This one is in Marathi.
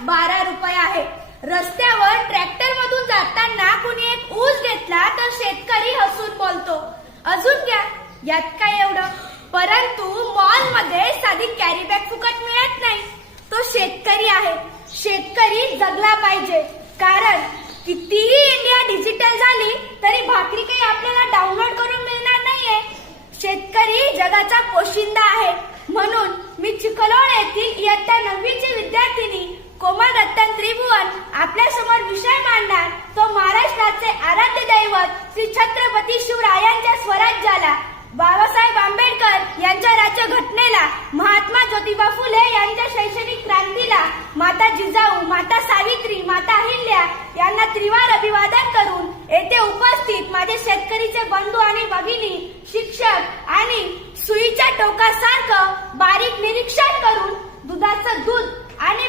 12 रुपये आहे. रस्त्यावर ट्रॅक्टर मधून जाताना कुणी एक ऊस घेतला तर शेतकरी हसून बोलतो, अजून घ्या, यात काय एवढं. परंतु मॉल मध्ये साधी कॅरी बॅग फुकट मिळत नाही. तो शेतकरी आहे. शेतकरी जगला पाहिजे, कारण कितीही इंडिया डिजिटल झाली तरी भाकरी काही आपल्याला डाउनलोड करून मिळणार नाहीये. शेतकरी जगाचा पोशिंदा आहे. म्हणून मी चिखलोड येथील इयत्ता 9वीची विद्यार्थिनी कोमल रतन त्रिभुवन आपल्या समोर विषय मांडणार तो महाराष्ट्राचे आराध्य दैवत श्री छत्रपती शिवरायांच्या स्वराज्याला, बाबासाहेब आंबेडकर यांच्या राज्यघटनेला, महात्मा ज्योतिबा फुले यांच्या शैक्षणिक क्रांतीला, माता जिजाऊ, माता सावित्री, माता अहिल्या यांना त्रिवार अभिवादन करून येथे उपस्थित माझे शेतकरीचे बंधू आणि भगिनी, शिक्षक आणि सुईच्या टोकासारखं बारीक निरीक्षण करून दुधाचं दूध आणि